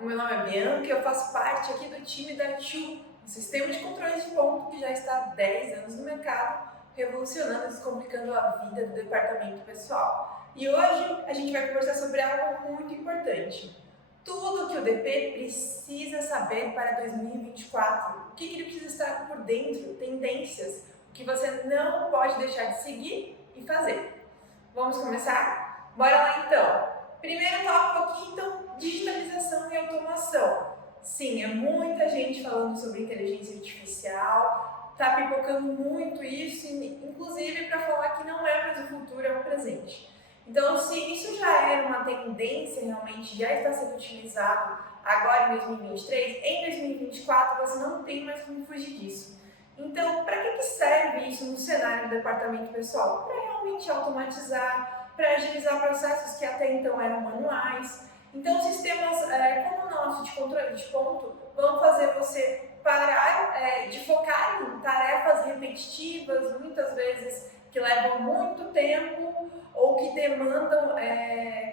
o meu nome é Bianca e eu faço parte aqui do time da TU, um sistema de controle de ponto que já está há 10 anos no mercado, revolucionando e descomplicando a vida do departamento pessoal. E hoje a gente vai conversar sobre algo muito importante. Tudo que o DP precisa saber para 2024. O que ele precisa estar por dentro, tendências, o que você não pode deixar de seguir e fazer. Vamos começar? Bora lá então! Primeiro tópico aqui, então, digitalização e automação. Sim, é muita gente falando sobre inteligência artificial, tá pipocando muito isso, inclusive para falar que não é mais o futuro, é o presente. Então, se isso já era uma tendência, realmente já está sendo utilizado agora em 2023, em 2024 você não tem mais como fugir disso. Então, para que serve isso no cenário do departamento pessoal? Para realmente automatizar, para agilizar processos que até então eram manuais. Então, sistemas como o nosso de controle de ponto vão fazer você parar de focar em tarefas repetitivas, muitas vezes que levam muito tempo ou que demandam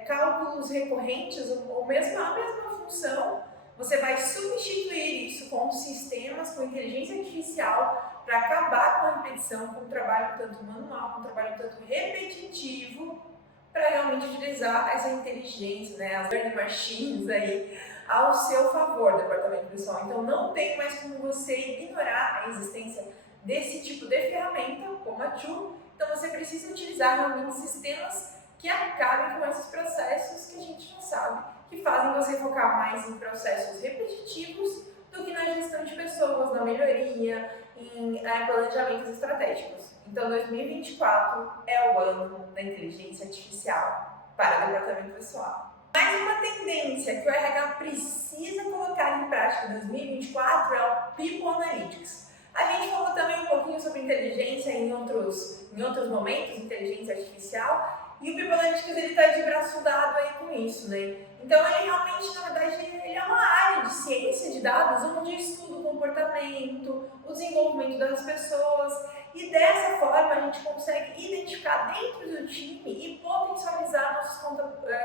cálculos recorrentes ou mesmo a mesma função. Você vai substituir isso com sistemas, com inteligência artificial, para acabar com a repetição, com o trabalho tanto manual, com o trabalho tanto repetitivo, para realmente utilizar essa inteligência, as learning machines aí, ao seu favor, departamento pessoal. Então não tem mais como você ignorar a existência desse tipo de ferramenta, como a TU. Então você precisa utilizar realmente sistemas que acabem com esses processos que a gente já sabe, que fazem você focar mais em processos repetitivos do que na gestão de pessoas, na melhoria, em planejamentos estratégicos. Então 2024 é o ano da inteligência artificial para o departamento pessoal. Mais uma tendência que o RH precisa colocar em prática em 2024 é o People Analytics. A gente falou também um pouquinho sobre inteligência em outros momentos, inteligência artificial, e o People Analytics está de braço dado aí com isso, né? Então ele realmente, na verdade, ele é uma área de ciência de dados onde estuda o comportamento, o desenvolvimento das pessoas, e dessa forma a gente consegue identificar dentro do time e potencializar nossos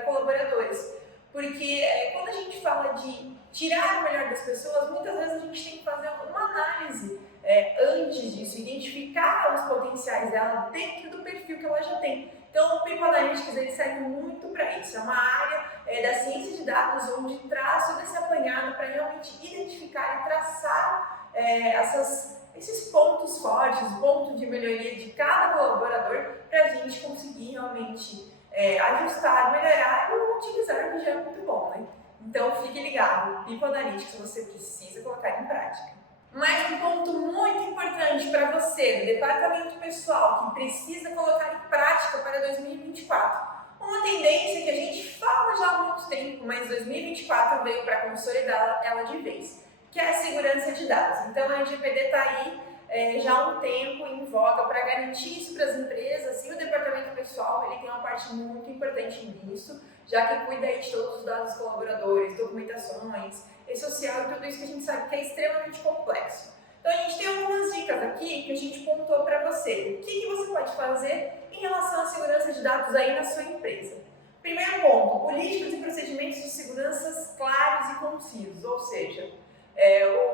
colaboradores. Porque quando a gente fala de tirar o melhor das pessoas, muitas vezes a gente tem que fazer uma análise antes disso, identificar os potenciais dela dentro do perfil que ela já tem. Então, o People Analytics ele serve muito para isso. É uma área da ciência de dados onde traz todo esse apanhado para realmente identificar e traçar esses pontos fortes, pontos de melhoria de cada colaborador para a gente conseguir realmente ajustar, melhorar e utilizar o que já é muito bom, né? Então, fique ligado. People Analytics você precisa colocar em prática. Mais um ponto muito importante para você, do departamento pessoal, que precisa colocar em prática para 2024. Uma tendência que a gente fala já há muito tempo, mas 2024 veio para consolidar ela de vez, que é a segurança de dados. Então, a LGPD está aí já há um tempo em voga para garantir isso para as empresas, e o departamento pessoal ele tem uma parte muito importante nisso, já que cuida aí de todos os dados dos colaboradores, documentações, social e tudo isso que a gente sabe que é extremamente complexo. Então a gente tem algumas dicas aqui que a gente pontuou para você. O que você pode fazer em relação à segurança de dados aí na sua empresa? Primeiro ponto, políticas e procedimentos de segurança claros e concisos, ou seja,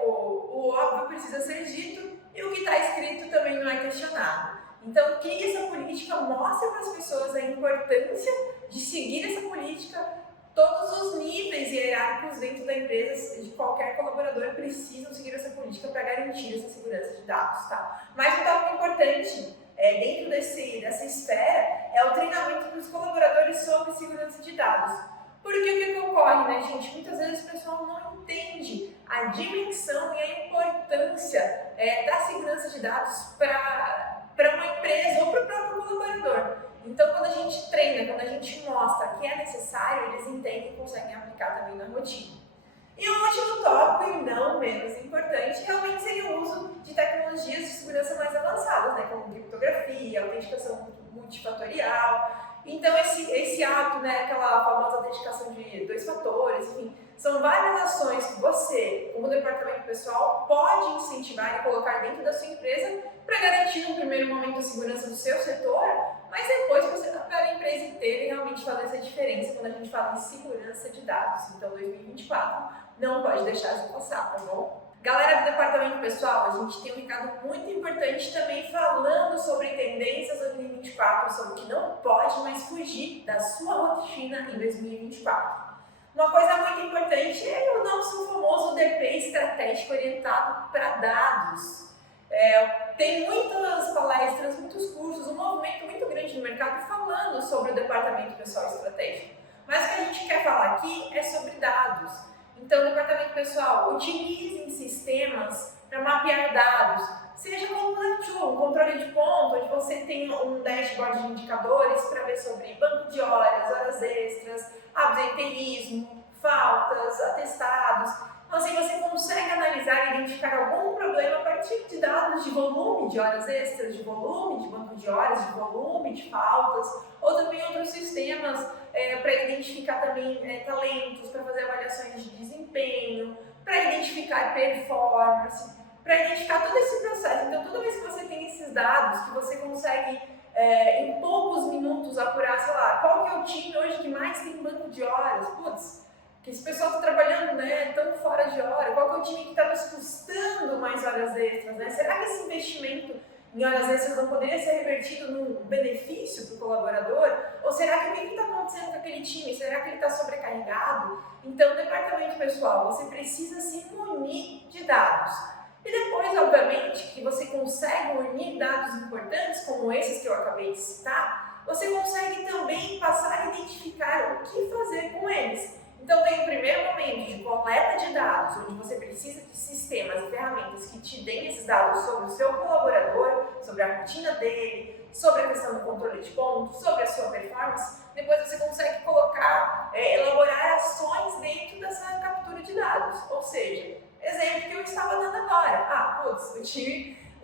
o óbvio precisa ser dito e o que está escrito também não é questionado. Então, crie essa política, mostre para as pessoas a importância de seguir essa política. Todos os níveis hierárquicos dentro da empresa, de qualquer colaborador, precisam seguir essa política para garantir essa segurança de dados, tá? Mas um tópico importante dentro dessa esfera é o treinamento dos colaboradores sobre segurança de dados. Porque o que ocorre, né, gente? Muitas vezes o pessoal não entende a dimensão e a importância da segurança de dados para uma empresa ou para o próprio colaborador. Então, quando a gente treina, quando a gente mostra que é necessário, eles entendem e conseguem aplicar também na rotina. E o último tópico, e não menos importante, realmente seria o uso de tecnologias de segurança mais avançadas, né, como criptografia, autenticação multifatorial. Então, esse ato, aquela famosa autenticação de 2 fatores, enfim, são várias ações que você, como departamento pessoal, pode incentivar e colocar dentro da sua empresa para garantir, no primeiro momento, a segurança do seu setor, mas depois para a empresa inteira realmente fazer essa diferença quando a gente fala em segurança de dados. Então 2024 não pode deixar de passar, tá bom? Galera do departamento pessoal, a gente tem um recado muito importante também falando sobre tendências 2024, sobre o que não pode mais fugir da sua rotina em 2024. Uma coisa muito importante é o nosso famoso DP estratégico orientado para dados. Tem muitas palestras, muitos cursos, um movimento muito grande no mercado falando sobre o departamento pessoal estratégico. Mas o que a gente quer falar aqui é sobre dados. Então, o departamento pessoal, utilizem sistemas para mapear dados, seja como um controle de ponto, onde você tem um dashboard de indicadores para ver sobre banco de horas, horas extras, absenteísmo, faltas, atestados. Então, assim, você consegue analisar e identificar algum problema a partir de dados de volume de horas extras, de volume de banco de horas, de volume de faltas, ou também outros sistemas para identificar também talentos, para fazer avaliações de desempenho, para identificar performance, para identificar todo esse processo. Então, toda vez que você tem esses dados, que você consegue em poucos minutos apurar, sei lá, qual que é o time hoje que mais tem banco de horas, putz, que esse pessoal está trabalhando, tão fora de hora, qual que é o time que está nos custando mais horas extras, né? Será que esse investimento em horas extras não poderia ser revertido num benefício para o colaborador? Ou será que o que está acontecendo com aquele time? Será que ele está sobrecarregado? Então, departamento pessoal, você precisa se munir de dados. E depois, obviamente, que você consegue unir dados importantes, como esses que eu acabei de citar, você consegue também passar a identificar o que fazer com eles. Então, tem o primeiro momento de coleta de dados, onde você precisa de sistemas e ferramentas que te deem esses dados sobre o seu colaborador, sobre a rotina dele, sobre a questão do controle de pontos, sobre a sua performance. Depois você consegue colocar, elaborar ações dentro dessa captura de dados. Ou seja, exemplo que eu estava dando agora.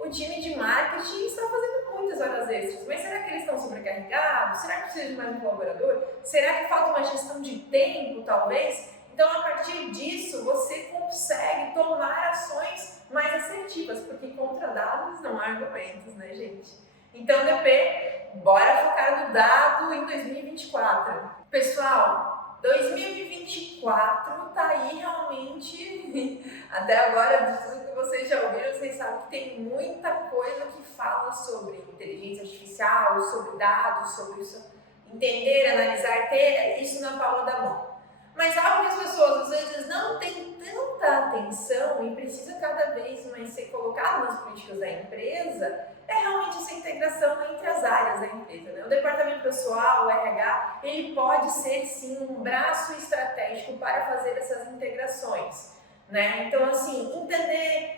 O time de marketing está fazendo muitas horas extras, mas será que eles estão sobrecarregados? Será que precisa de mais um colaborador? Será que falta uma gestão de tempo, talvez? Então, a partir disso, você consegue tomar ações mais assertivas, porque contra dados não há argumentos, né, gente? Então, DP, bora focar no dado em 2024. Pessoal, 2024 tá aí realmente, até agora, de tudo que vocês já ouviram, vocês sabem que tem muita coisa que fala sobre inteligência artificial, sobre dados, sobre isso, entender, analisar, ter isso na palma da mão. Mas algo que as pessoas às vezes não têm tanta atenção e precisa cada vez mais ser colocado nas políticas da empresa é realmente essa integração entre as áreas da empresa, né? O departamento pessoal, o RH, ele pode ser sim um braço estratégico para fazer essas integrações, né? Então, assim, entender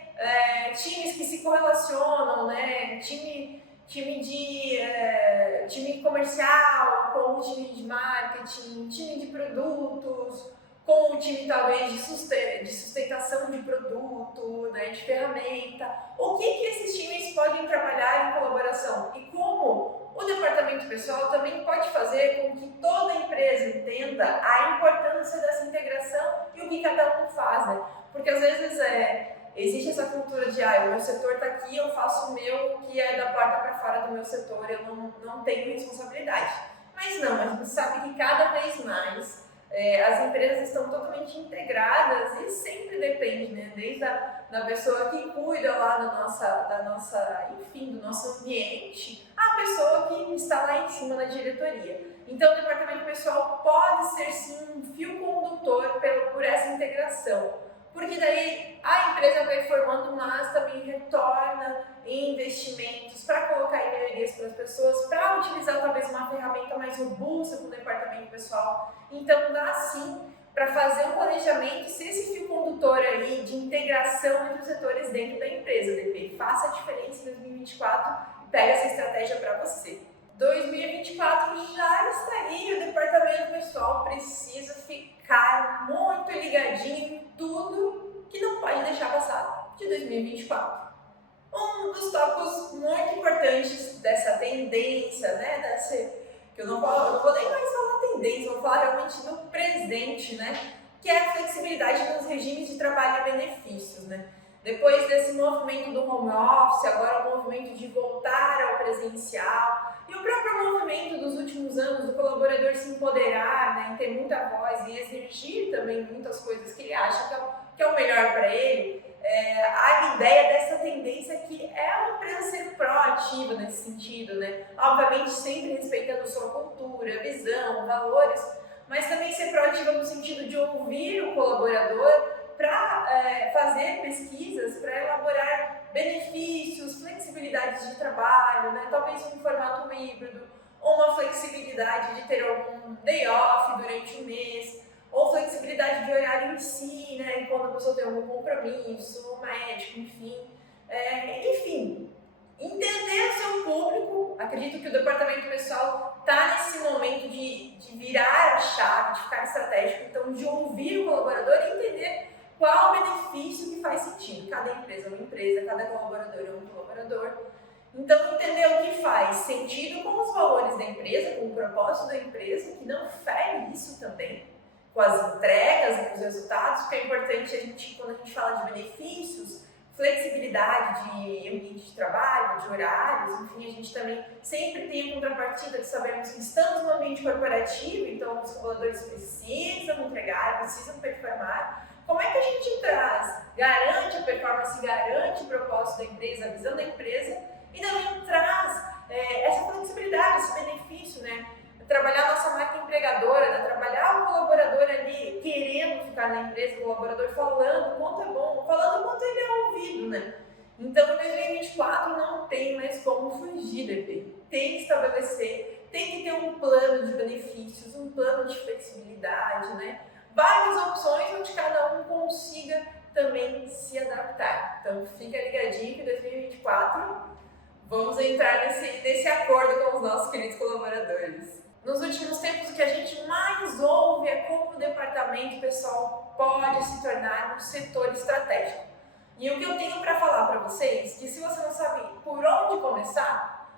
times que se correlacionam, né? Time comercial, com o time de marketing, time de produtos, com o time talvez de sustentação de produto, né, de ferramenta. O que esses times podem trabalhar em colaboração e como o departamento pessoal também pode fazer com que toda a empresa entenda a importância dessa integração e o que cada um faz, né? Porque às vezes existe essa cultura de, o meu setor está aqui, eu faço o meu, que é da porta para fora do meu setor, eu não tenho responsabilidade. Mas não, a gente sabe que cada vez mais as empresas estão totalmente integradas e sempre depende, né? Desde da pessoa que cuida lá do nosso ambiente, a pessoa que está lá em cima na diretoria. Então, o departamento pessoal pode ser sim um fio condutor por essa integração. Porque daí a empresa vai formando, mas também retorna em investimentos para colocar em melhorias para as pessoas, para utilizar talvez uma ferramenta mais robusta para o departamento pessoal. Então dá sim para fazer um planejamento, ser esse fio condutor aí de integração entre os setores dentro da empresa. DP, faça a diferença em 2024 e pega essa estratégia para você. 2024 já está aí, o departamento pessoal precisa ficar muito ligadinho em tudo que não pode deixar passar de 2024. Um dos tópicos muito importantes dessa tendência, né, que eu não vou nem mais falar tendência, vou falar realmente do presente, né, que é a flexibilidade nos regimes de trabalho e benefícios, né. Depois desse movimento do home office, agora o movimento de voltar ao presencial e o próprio movimento dos últimos anos do colaborador se empoderar, né, em ter muita voz e exigir também muitas coisas que ele acha que é o melhor para ele, a ideia dessa tendência que é uma empresa ser proativa nesse sentido, né? Obviamente sempre respeitando sua cultura, visão, valores, mas também ser proativa no sentido de ouvir o colaborador para fazer pesquisas, para elaborar benefícios, flexibilidades de trabalho, né? Talvez um formato híbrido, ou uma flexibilidade de ter algum day off durante o mês, ou flexibilidade de horário em si, né? Quando a pessoa tem algum compromisso, médico, enfim. Enfim, entender o seu público. Acredito que o departamento pessoal está nesse momento de virar a chave, de ficar estratégico, então de ouvir o colaborador e entender qual o benefício que faz sentido. Cada empresa é uma empresa, cada colaborador é um colaborador. Então, entender o que faz sentido com os valores da empresa, com o propósito da empresa, que não fere isso também, com as entregas e com os resultados, porque é importante a gente, quando a gente fala de benefícios, flexibilidade de ambiente de trabalho, de horários, enfim, a gente também sempre tem a contrapartida de sabermos que estamos no ambiente corporativo, então os colaboradores precisam entregar, precisam performar. Como é que a gente garante a performance, garante o propósito da empresa, a visão da empresa e também traz essa flexibilidade, esse benefício, né? Trabalhar a nossa marca empregadora, né? Trabalhar o colaborador ali querendo ficar na empresa, o colaborador falando quanto é bom, falando quanto ele é ouvido, né? Então, em 2024 não tem mais como fugir, DP. Tem que estabelecer, tem que ter um plano de benefícios, um plano de flexibilidade, né? Várias opções onde cada um consiga também se adaptar. Então, fica ligadinho que em 2024 vamos entrar nesse acordo com os nossos queridos colaboradores. Nos últimos tempos, o que a gente mais ouve é como o departamento pessoal pode se tornar um setor estratégico. E o que eu tenho para falar para vocês, que se você não sabe por onde começar,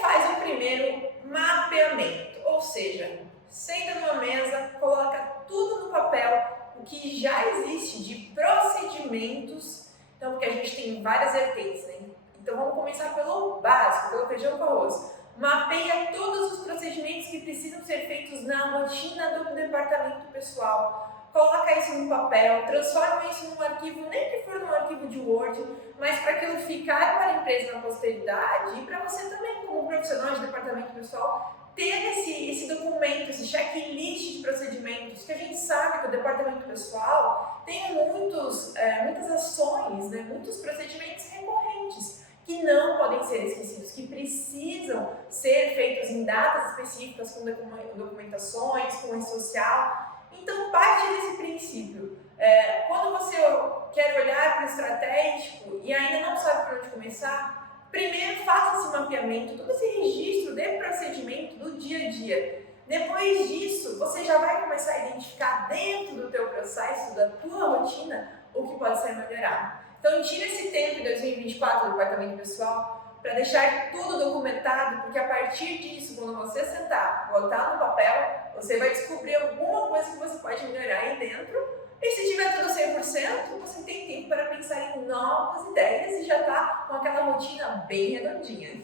faz o primeiro mapeamento. Ou seja, senta numa mesa, coloca tudo no papel, o que já existe de procedimentos, então porque a gente tem várias vertentes, né? Então vamos começar pelo básico, pelo feijão com arroz. Mapeia todos os procedimentos que precisam ser feitos na rotina do departamento pessoal. Coloca isso no papel, transforma isso num arquivo, nem que for num arquivo de Word, mas para aquilo ficar para a empresa na posteridade e para você também, como profissional de departamento pessoal, ter esse documento, esse checklist de procedimentos, que a gente sabe que o departamento pessoal tem muitas ações, né, muitos procedimentos recorrentes que não podem ser esquecidos, que precisam ser feitos em datas específicas, com documentações, com rede social. Então, parte desse princípio. Quando você quer olhar para o estratégico e ainda não sabe por onde começar, primeiro faça esse mapeamento, todo esse registro de procedimento do dia a dia. Depois disso, você já vai começar a identificar dentro do teu processo, da tua rotina, o que pode ser melhorado. Então, tira esse tempo em 2024 do departamento pessoal para deixar tudo documentado, porque a partir disso, quando você sentar, botar no papel, você vai descobrir alguma coisa que você pode melhorar aí dentro. E se tiver tudo 100%, você tem tempo para pensar em novas ideias e já está com aquela rotina bem redondinha.